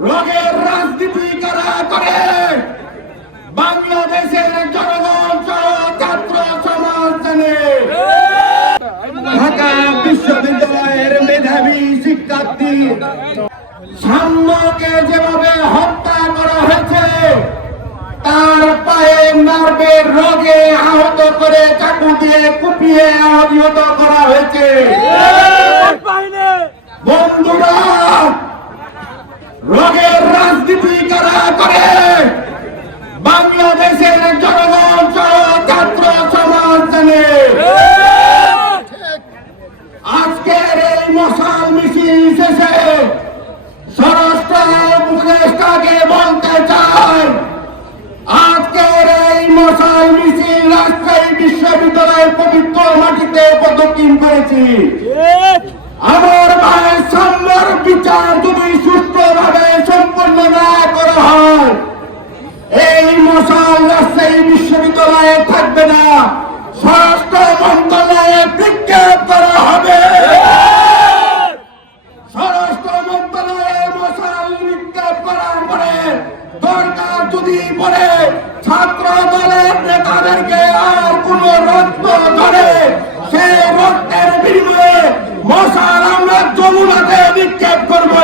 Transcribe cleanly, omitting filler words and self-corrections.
রোগের রাজনীতি কারা করে? বাংলাদেশের জনগণ ছাত্র সমাজ জানে। ঢাকা বিশ্ববিদ্যালয়ের মেধাবী শিক্ষার্থী সাম্যকে যেভাবে হত্যা করা হয়েছে, তার পায়ে নার্ভের রোগে আহত করে চাকু দিয়ে কুপিয়ে আহত করা হয়েছে। বন্ধুরা, রোগের রাজনীতি কারা করে? বাংলাদেশের জনগণ ছাত্র সমাজ জানে। আজকের এই মশাল মিছিল শেষে স্বরাষ্ট্র উপদেষ্টাকে বলতে চাই, আজকের এই মশাল মিছিল রাজশাহী বিশ্ববিদ্যালয়ের পবিত্র মাটিতে প্রদক্ষিণ করেছি। আমার ভাইয়ের সাম্যর বিচার যদি সুষ্ঠুভাবে সম্পন্ন না করা হয়, এই মশাল রাজশাহী বিশ্ববিদ্যালয়ে থাকবে না, স্বরাষ্ট্র মন্ত্রণালয়ে বিজ্ঞাপ করা হবে। স্বরাষ্ট্র মন্ত্রণালয়ে মশাল বিজ্ঞাপ করার পরে দরকার যদি পড়ে ছাত্র দলের নেতাদেরকে আর কোন রক্ত ধরে, সেই রক্তের বিনিময়ে মশাল আমরা যমুনাতে নিক্ষেপ করবো।